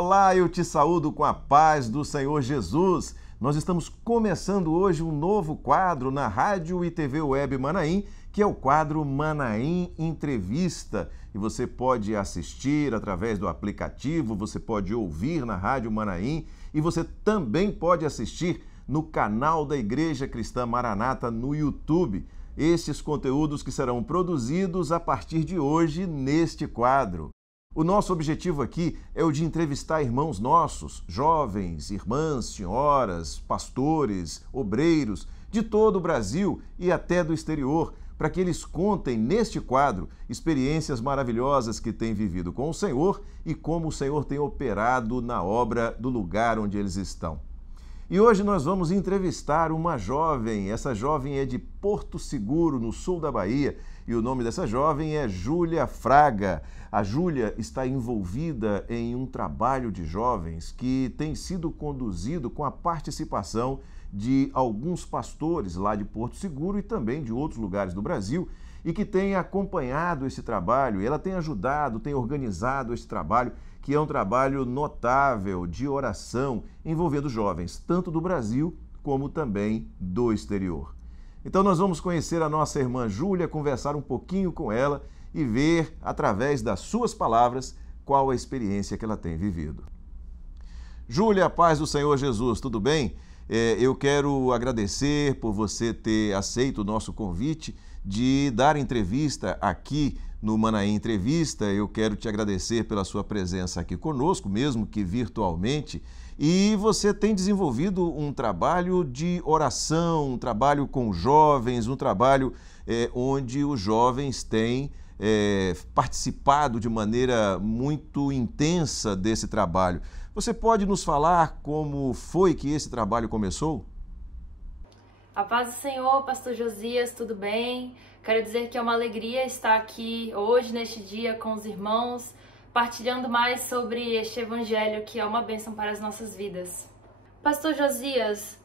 Olá, eu te saúdo com a paz do Senhor Jesus. Nós estamos começando hoje um novo quadro na Rádio e TV Web Manaim, que é o quadro Manaim Entrevista. E você pode assistir através do aplicativo, você pode ouvir na Rádio Manaim e você também pode assistir no canal da Igreja Cristã Maranata no YouTube. Estes conteúdos que serão produzidos a partir de hoje neste quadro. O nosso objetivo aqui é o de entrevistar irmãos nossos, jovens, irmãs, senhoras, pastores, obreiros, de todo o Brasil e até do exterior, para que eles contem neste quadro experiências maravilhosas que têm vivido com o Senhor e como o Senhor tem operado na obra do lugar onde eles estão. E hoje nós vamos entrevistar uma jovem. Essa jovem é de Porto Seguro, no sul da Bahia, e o nome dessa jovem é Júlia Fraga. A Júlia está envolvida em um trabalho de jovens que tem sido conduzido com a participação de alguns pastores lá de Porto Seguro e também de outros lugares do Brasil, e que tem acompanhado esse trabalho. Ela tem ajudado, tem organizado esse trabalho, que é um trabalho notável de oração envolvendo jovens, tanto do Brasil como também do exterior. Então nós vamos conhecer a nossa irmã Júlia, conversar um pouquinho com ela e ver, através das suas palavras, qual a experiência que ela tem vivido. Júlia, a paz do Senhor Jesus, tudo bem? Eu quero agradecer por você ter aceito o nosso convite de dar entrevista aqui no Manaim Entrevista. Eu quero te agradecer pela sua presença aqui conosco, mesmo que virtualmente. E você tem desenvolvido um trabalho de oração, um trabalho com jovens, um trabalho onde os jovens têm participado de maneira muito intensa desse trabalho. Você pode nos falar como foi que esse trabalho começou? A paz do Senhor, pastor Josias, tudo bem? Quero dizer que é uma alegria estar aqui hoje, neste dia, com os irmãos, partilhando mais sobre este evangelho que é uma bênção para as nossas vidas. Pastor Josias,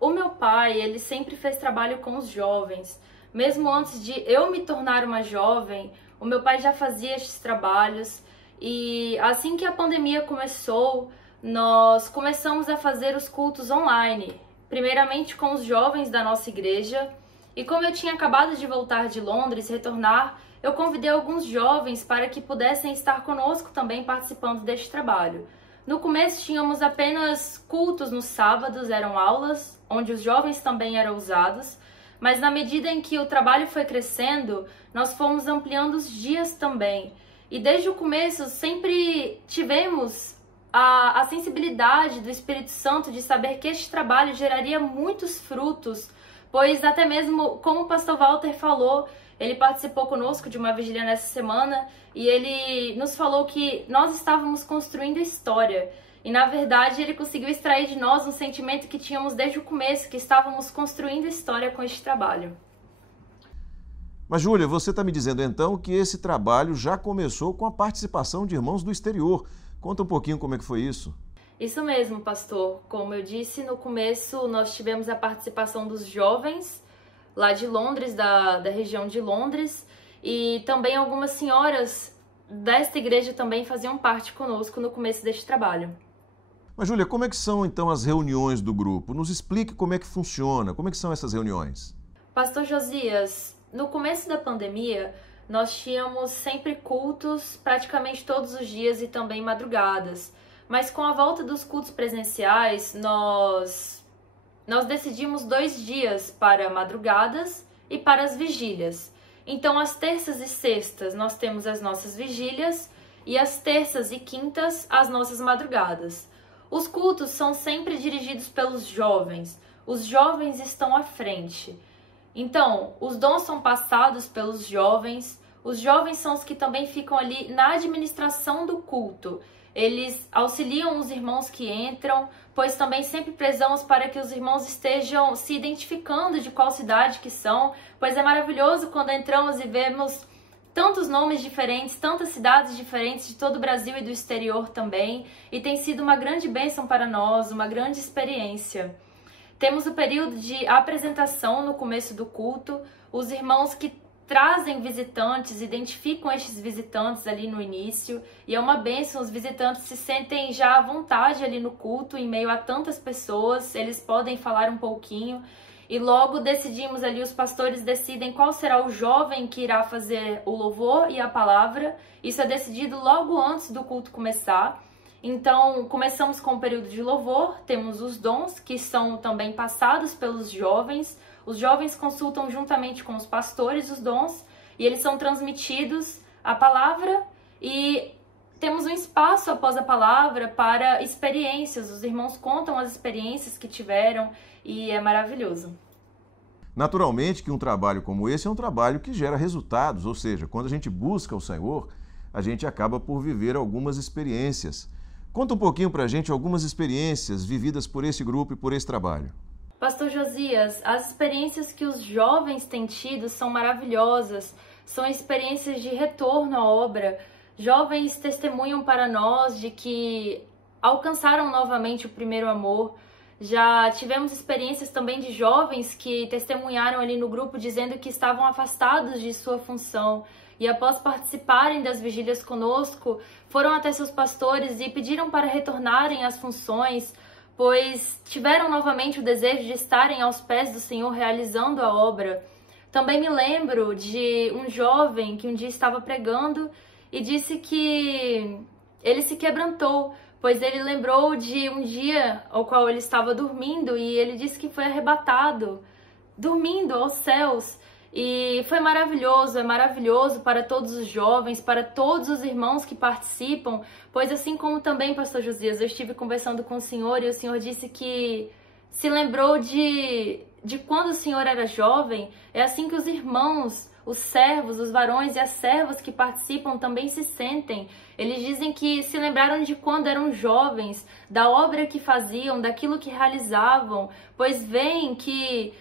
o meu pai, ele sempre fez trabalho com os jovens. Mesmo antes de eu me tornar uma jovem, o meu pai já fazia estes trabalhos. E assim que a pandemia começou, nós começamos a fazer os cultos online. Primeiramente com os jovens da nossa igreja. E como eu tinha acabado de voltar de Londres, retornar, eu convidei alguns jovens para que pudessem estar conosco também participando deste trabalho. No começo tínhamos apenas cultos nos sábados, eram aulas, onde os jovens também eram usados, mas na medida em que o trabalho foi crescendo, nós fomos ampliando os dias também. E desde o começo sempre tivemos a sensibilidade do Espírito Santo de saber que este trabalho geraria muitos frutos, pois até mesmo, como o pastor Walter falou, ele participou conosco de uma vigília nessa semana e ele nos falou que nós estávamos construindo história. E na verdade ele conseguiu extrair de nós um sentimento que tínhamos desde o começo, que estávamos construindo história com este trabalho. Mas Júlia, você está me dizendo então que esse trabalho já começou com a participação de irmãos do exterior. Conta um pouquinho como é que foi isso. Isso mesmo, pastor. Como eu disse, no começo nós tivemos a participação dos jovens lá de Londres, da região de Londres, e também algumas senhoras desta igreja também faziam parte conosco no começo deste trabalho. Mas Júlia, como é que são então as reuniões do grupo? Nos explique como é que funciona, como é que são essas reuniões? Pastor Josias, no começo da pandemia, nós tínhamos sempre cultos praticamente todos os dias e também madrugadas. Mas com a volta dos cultos presenciais, nós decidimos 2 dias para madrugadas e para as vigílias. Então, às terças e sextas, nós temos as nossas vigílias e às terças e quintas, as nossas madrugadas. Os cultos são sempre dirigidos pelos jovens. Os jovens estão à frente. Então, os dons são passados pelos jovens. Os jovens são os que também ficam ali na administração do culto. Eles auxiliam os irmãos que entram, pois também sempre prezamos para que os irmãos estejam se identificando de qual cidade que são, pois é maravilhoso quando entramos e vemos tantos nomes diferentes, tantas cidades diferentes de todo o Brasil e do exterior também, e tem sido uma grande bênção para nós, uma grande experiência. Temos o período de apresentação no começo do culto, os irmãos que trazem visitantes, identificam estes visitantes ali no início, e é uma bênção, os visitantes se sentem já à vontade ali no culto, em meio a tantas pessoas, eles podem falar um pouquinho, e logo decidimos ali, os pastores decidem qual será o jovem que irá fazer o louvor e a palavra. Isso é decidido logo antes do culto começar. Então, começamos com o período de louvor, temos os dons que são também passados pelos jovens. Os jovens consultam juntamente com os pastores os dons e eles são transmitidos a palavra, e temos um espaço após a palavra para experiências. Os irmãos contam as experiências que tiveram e é maravilhoso. Naturalmente que um trabalho como esse é um trabalho que gera resultados, ou seja, quando a gente busca o Senhor, a gente acaba por viver algumas experiências. Conta um pouquinho pra gente algumas experiências vividas por esse grupo e por esse trabalho. Pastor Josias, as experiências que os jovens têm tido são maravilhosas, são experiências de retorno à obra. Jovens testemunham para nós de que alcançaram novamente o primeiro amor. Já tivemos experiências também de jovens que testemunharam ali no grupo dizendo que estavam afastados de sua função e após participarem das vigílias conosco, foram até seus pastores e pediram para retornarem às funções, pois tiveram novamente o desejo de estarem aos pés do Senhor realizando a obra. Também me lembro de um jovem que um dia estava pregando e disse que ele se quebrantou, pois ele lembrou de um dia ao qual ele estava dormindo e ele disse que foi arrebatado, dormindo aos céus. E foi maravilhoso, é maravilhoso para todos os jovens, para todos os irmãos que participam, pois assim como também, pastor Josias, eu estive conversando com o senhor e o senhor disse que se lembrou de quando o senhor era jovem. É assim que os irmãos, os servos, os varões e as servas que participam também se sentem. Eles dizem que se lembraram de quando eram jovens, da obra que faziam, daquilo que realizavam, pois veem que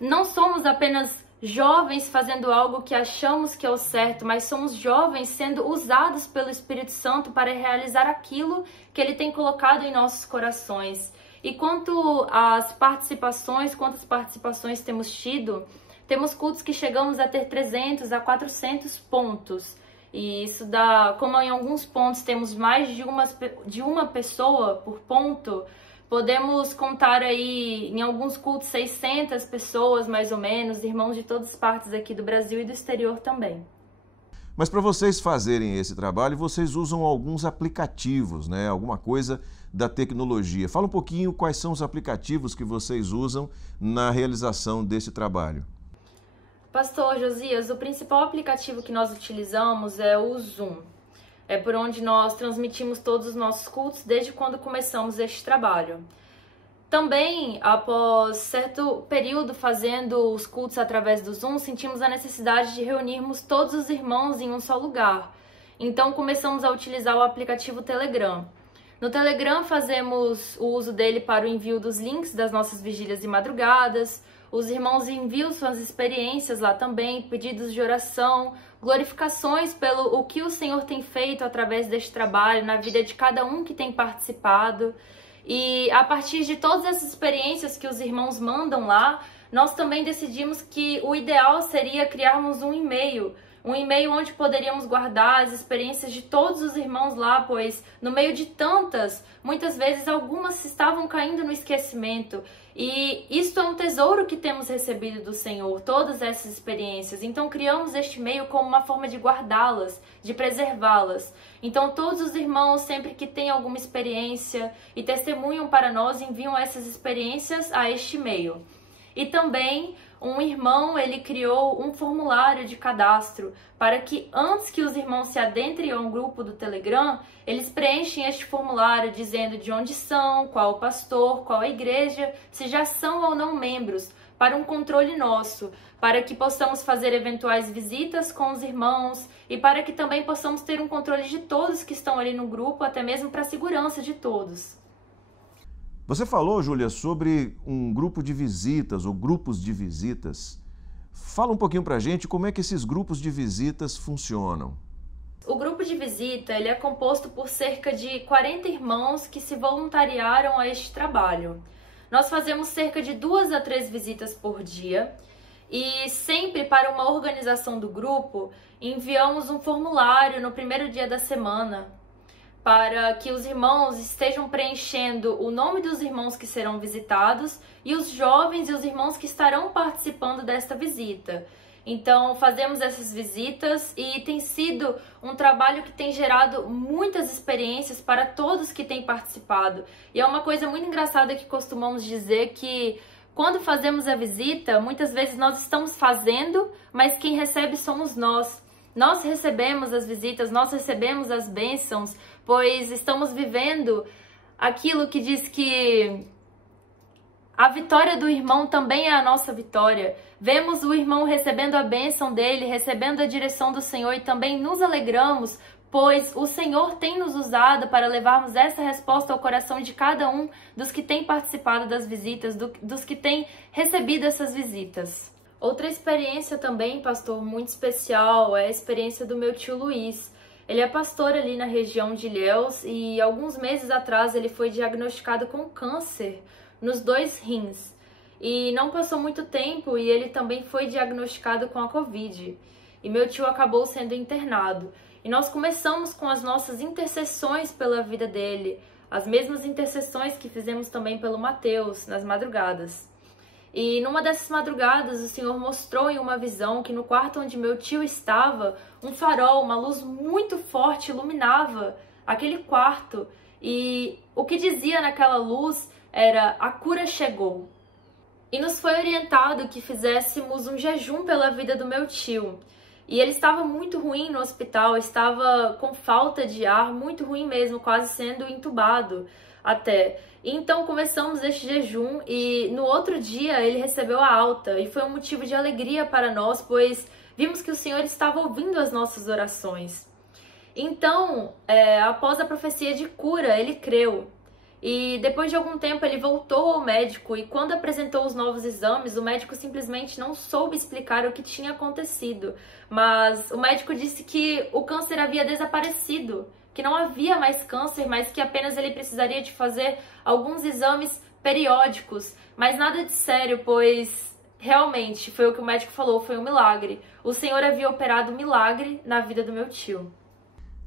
não somos apenas jovens fazendo algo que achamos que é o certo, mas somos jovens sendo usados pelo Espírito Santo para realizar aquilo que Ele tem colocado em nossos corações. E quanto às participações, quantas participações temos tido, temos cultos que chegamos a ter 300 a 400 pontos. E isso dá, como em alguns pontos temos mais de uma pessoa por ponto, podemos contar aí em alguns cultos 600 pessoas mais ou menos, irmãos de todas as partes aqui do Brasil e do exterior também. Mas para vocês fazerem esse trabalho, vocês usam alguns aplicativos, né? Alguma coisa da tecnologia. Fala um pouquinho quais são os aplicativos que vocês usam na realização desse trabalho. Pastor Josias, o principal aplicativo que nós utilizamos é o Zoom. É por onde nós transmitimos todos os nossos cultos desde quando começamos este trabalho. Também, após certo período fazendo os cultos através do Zoom, sentimos a necessidade de reunirmos todos os irmãos em um só lugar. Então começamos a utilizar o aplicativo Telegram. No Telegram fazemos o uso dele para o envio dos links das nossas vigílias e madrugadas. Os irmãos enviam suas experiências lá também, pedidos de oração, glorificações pelo o que o Senhor tem feito através deste trabalho na vida de cada um que tem participado. E a partir de todas essas experiências que os irmãos mandam lá, nós também decidimos que o ideal seria criarmos um e-mail onde poderíamos guardar as experiências de todos os irmãos lá, pois no meio de tantas, muitas vezes algumas estavam caindo no esquecimento. E isto é um tesouro que temos recebido do Senhor, todas essas experiências. Então criamos este e-mail como uma forma de guardá-las, de preservá-las. Então todos os irmãos, sempre que têm alguma experiência e testemunham para nós, enviam essas experiências a este e-mail. E também um irmão, ele criou um formulário de cadastro para que antes que os irmãos se adentrem a um grupo do Telegram, eles preenchem este formulário dizendo de onde são, qual o pastor, qual a igreja, se já são ou não membros, para um controle nosso, para que possamos fazer eventuais visitas com os irmãos e para que também possamos ter um controle de todos que estão ali no grupo, até mesmo para a segurança de todos. Você falou, Júlia, sobre um grupo de visitas ou grupos de visitas. Fala um pouquinho pra gente como é que esses grupos de visitas funcionam. O grupo de visita ele é composto por cerca de 40 irmãos que se voluntariaram a este trabalho. Nós fazemos cerca de 2 a 3 visitas por dia E sempre para uma organização do grupo, enviamos um formulário no primeiro dia da semana para que os irmãos estejam preenchendo o nome dos irmãos que serão visitados e os jovens e os irmãos que estarão participando desta visita. Então, fazemos essas visitas e tem sido um trabalho que tem gerado muitas experiências para todos que têm participado. E é uma coisa muito engraçada que costumamos dizer que quando fazemos a visita, muitas vezes nós estamos fazendo, mas quem recebe somos nós. Nós recebemos as visitas, nós recebemos as bênçãos, pois estamos vivendo aquilo que diz que a vitória do irmão também é a nossa vitória. Vemos o irmão recebendo a bênção dele, recebendo a direção do Senhor e também nos alegramos, pois o Senhor tem nos usado para levarmos essa resposta ao coração de cada um dos que tem participado das visitas, dos que têm recebido essas visitas. Outra experiência também, pastor, muito especial é a experiência do meu tio Luiz. Ele é pastor ali na região de Ilhéus e alguns meses atrás ele foi diagnosticado com câncer nos 2 rins. E não passou muito tempo e ele também foi diagnosticado com a Covid. E meu tio acabou sendo internado. E nós começamos com as nossas intercessões pela vida dele, as mesmas intercessões que fizemos também pelo Mateus nas madrugadas. E numa dessas madrugadas, o Senhor mostrou em uma visão que no quarto onde meu tio estava, um farol, uma luz muito forte iluminava aquele quarto. E o que dizia naquela luz era: a cura chegou. E nos foi orientado que fizéssemos um jejum pela vida do meu tio. E ele estava muito ruim no hospital, estava com falta de ar, muito ruim mesmo, quase sendo entubado até. Então começamos este jejum e no outro dia ele recebeu a alta e foi um motivo de alegria para nós, pois vimos que o Senhor estava ouvindo as nossas orações. Então, após a profecia de cura, ele creu. E depois de algum tempo ele voltou ao médico e quando apresentou os novos exames, o médico simplesmente não soube explicar o que tinha acontecido. Mas o médico disse que o câncer havia desaparecido, que não havia mais câncer, mas que apenas ele precisaria de fazer alguns exames periódicos. Mas nada de sério, pois realmente foi o que o médico falou, foi um milagre. O Senhor havia operado um milagre na vida do meu tio.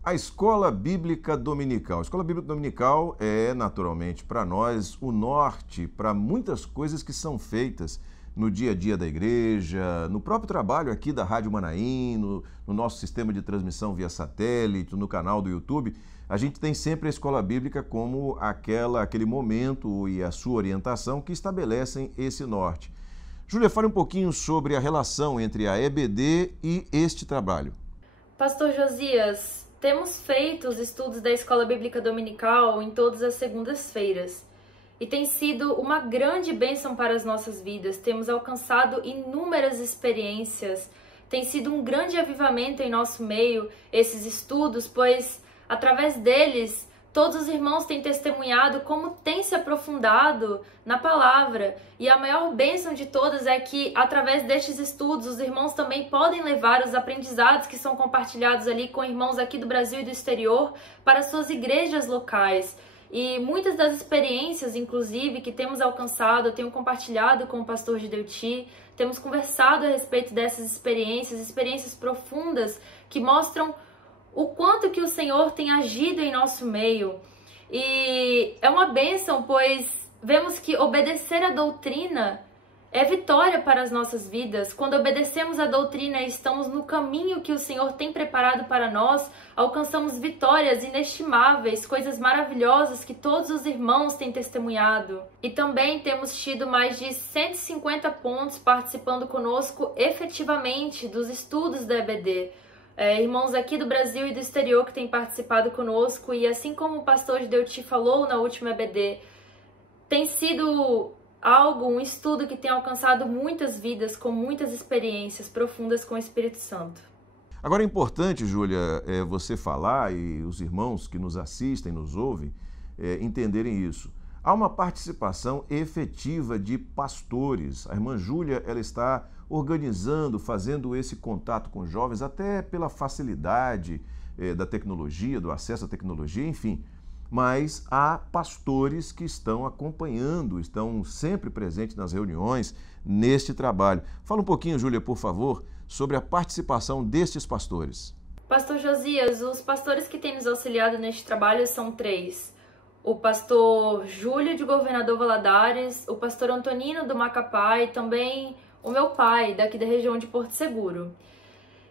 A Escola Bíblica Dominical. A Escola Bíblica Dominical é, naturalmente, para nós, o norte para muitas coisas que são feitas no dia a dia da igreja, no próprio trabalho aqui da Rádio Manaim, no nosso sistema de transmissão via satélite, no canal do YouTube. A gente tem sempre a Escola Bíblica como aquele momento e a sua orientação que estabelecem esse norte. Júlia, fale um pouquinho sobre a relação entre a EBD e este trabalho. Pastor Josias, temos feito os estudos da Escola Bíblica Dominical em todas as segundas-feiras e tem sido uma grande bênção para as nossas vidas. Temos alcançado inúmeras experiências, tem sido um grande avivamento em nosso meio esses estudos, pois através deles todos os irmãos têm testemunhado como tem se aprofundado na palavra. E a maior bênção de todas é que, através destes estudos, os irmãos também podem levar os aprendizados que são compartilhados ali com irmãos aqui do Brasil e do exterior para suas igrejas locais. E muitas das experiências, inclusive, que temos alcançado, eu tenho compartilhado com o pastor Gideuti, temos conversado a respeito dessas experiências profundas que mostram o quanto que o Senhor tem agido em nosso meio. E é uma bênção, pois vemos que obedecer à doutrina é vitória para as nossas vidas. Quando obedecemos à doutrina e estamos no caminho que o Senhor tem preparado para nós, alcançamos vitórias inestimáveis, coisas maravilhosas que todos os irmãos têm testemunhado. E também temos tido mais de 150 pontos participando conosco efetivamente dos estudos da EBD. Irmãos aqui do Brasil e do exterior que têm participado conosco, e assim como o pastor Gideuti falou na última EBD, tem sido um estudo que tem alcançado muitas vidas com muitas experiências profundas com o Espírito Santo. Agora é importante, Júlia, você falar e os irmãos que nos assistem, nos ouvem, entenderem isso. Há uma participação efetiva de pastores. A irmã Júlia, ela está organizando, fazendo esse contato com jovens, até pela facilidade da tecnologia, do acesso à tecnologia, enfim. mas há pastores que estão acompanhando, estão sempre presentes nas reuniões, neste trabalho. Fala um pouquinho, Júlia, por favor, sobre a participação destes pastores. Pastor Josias, os pastores que têm nos auxiliado neste trabalho são 3. O pastor Júlio, de Governador Valadares, o pastor Antonino, do Macapá, e também o meu pai, daqui da região de Porto Seguro.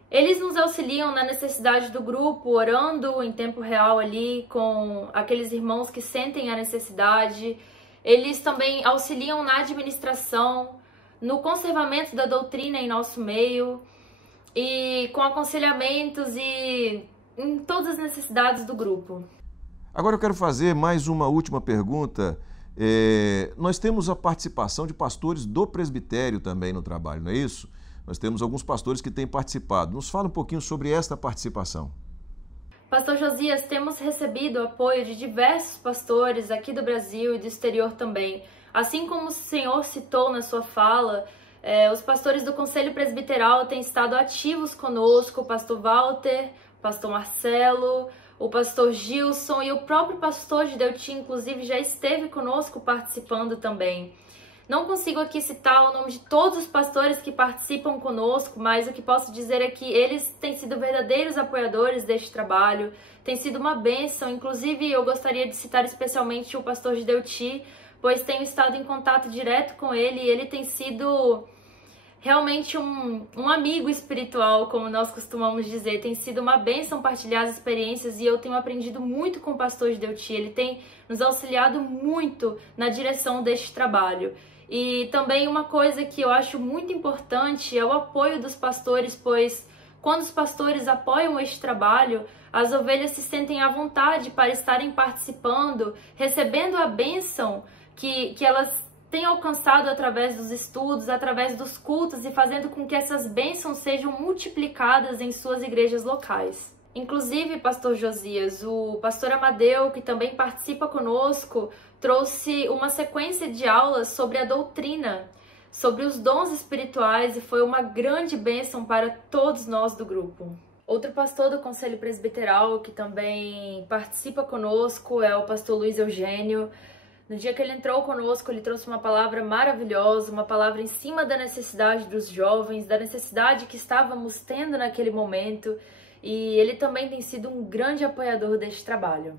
Eles nos auxiliam na necessidade do grupo, orando em tempo real ali com aqueles irmãos que sentem a necessidade. Eles também auxiliam na administração, no conservamento da doutrina em nosso meio e com aconselhamentos e em todas as necessidades do grupo. Agora eu quero fazer mais uma última pergunta. Nós temos a participação de pastores do presbitério também no trabalho, não é isso? Nós temos alguns pastores que têm participado. Nos fala um pouquinho sobre esta participação. Pastor Josias, temos recebido o apoio de diversos pastores aqui do Brasil e do exterior também. Assim como o senhor citou na sua fala, os pastores do Conselho Presbiteral têm estado ativos conosco, o pastor Walter, o pastor Marcelo, o pastor Gilson e o próprio pastor Gideoti, inclusive, já esteve conosco participando também. Não consigo aqui citar o nome de todos os pastores que participam conosco, mas o que posso dizer é que eles têm sido verdadeiros apoiadores deste trabalho, tem sido uma bênção. Inclusive, eu gostaria de citar especialmente o pastor Gideoti, pois tenho estado em contato direto com ele e ele tem sido realmente um amigo espiritual, como nós costumamos dizer. Tem sido uma bênção partilhar as experiências e eu tenho aprendido muito com o pastor Gideoti. Ele tem nos auxiliado muito na direção deste trabalho. E também uma coisa que eu acho muito importante é o apoio dos pastores, pois quando os pastores apoiam este trabalho, as ovelhas se sentem à vontade para estarem participando, recebendo a bênção que elas têm alcançado através dos estudos, através dos cultos e fazendo com que essas bênçãos sejam multiplicadas em suas igrejas locais. Inclusive, pastor Josias, o pastor Amadeu, que também participa conosco, trouxe uma sequência de aulas sobre a doutrina, sobre os dons espirituais e foi uma grande bênção para todos nós do grupo. Outro pastor do Conselho Presbiteral que também participa conosco é o pastor Luiz Eugênio. No dia que ele entrou conosco, ele trouxe uma palavra maravilhosa, uma palavra em cima da necessidade dos jovens, da necessidade que estávamos tendo naquele momento. E ele também tem sido um grande apoiador deste trabalho.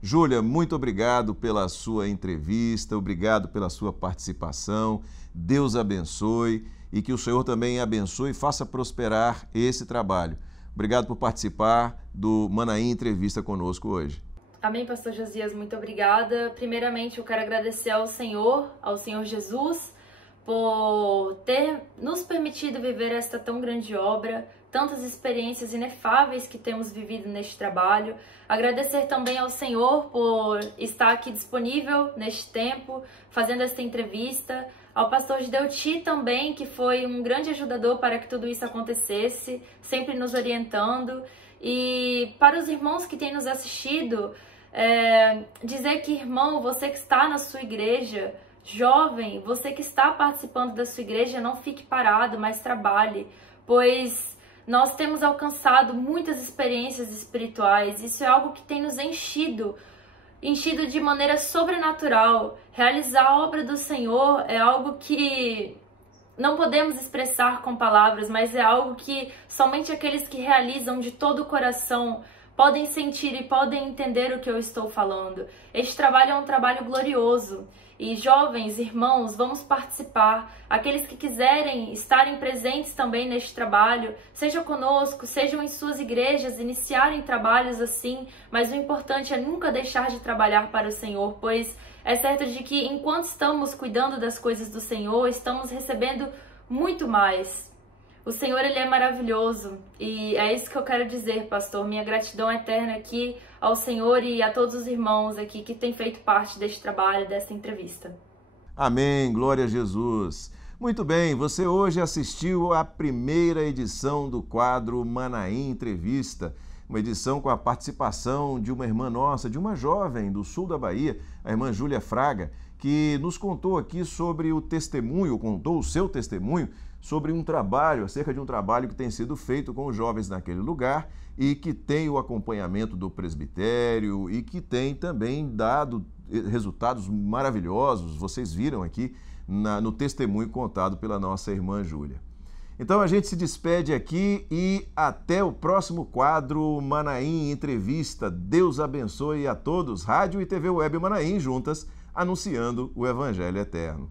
Júlia, muito obrigado pela sua entrevista, obrigado pela sua participação. Deus abençoe e que o Senhor também abençoe e faça prosperar esse trabalho. Obrigado por participar do Manaim Entrevista conosco hoje. Amém, pastor Josias, muito obrigada. Primeiramente, eu quero agradecer ao Senhor Jesus, por ter nos permitido viver esta tão grande obra, tantas experiências inefáveis que temos vivido neste trabalho. Agradecer também ao Senhor por estar aqui disponível neste tempo, fazendo esta entrevista. Ao pastor Gideoti também, que foi um grande ajudador para que tudo isso acontecesse, sempre nos orientando. E para os irmãos que têm nos assistido, dizer que, irmão, você que está na sua igreja, jovem, você que está participando da sua igreja, não fique parado, mas trabalhe, pois nós temos alcançado muitas experiências espirituais. Isso é algo que tem nos enchido de maneira sobrenatural. Realizar a obra do Senhor é algo que não podemos expressar com palavras, mas é algo que somente aqueles que realizam de todo o coração podem sentir e podem entender o que eu estou falando. Este trabalho é um trabalho glorioso. E jovens, irmãos, vamos participar. Aqueles que quiserem estarem presentes também neste trabalho, seja conosco, sejam em suas igrejas, iniciarem trabalhos assim, mas o importante é nunca deixar de trabalhar para o Senhor, pois é certo de que enquanto estamos cuidando das coisas do Senhor, estamos recebendo muito mais. O Senhor, Ele é maravilhoso e é isso que eu quero dizer, pastor. Minha gratidão eterna aqui ao Senhor e a todos os irmãos aqui que têm feito parte deste trabalho, desta entrevista. Amém, glória a Jesus. Muito bem, você hoje assistiu à primeira edição do quadro Manaim Entrevista. uma edição com a participação de uma irmã nossa, de uma jovem do sul da Bahia, a irmã Júlia Fraga, que nos contou aqui sobre o testemunho, contou o seu testemunho sobre um trabalho, acerca de um trabalho que tem sido feito com os jovens naquele lugar e que tem o acompanhamento do presbitério e que tem também dado resultados maravilhosos, vocês viram aqui no testemunho contado pela nossa irmã Júlia. Então a gente se despede aqui e até o próximo quadro Manaim Entrevista. Deus abençoe a todos. Rádio e TV Web Manaim juntas, anunciando o Evangelho Eterno.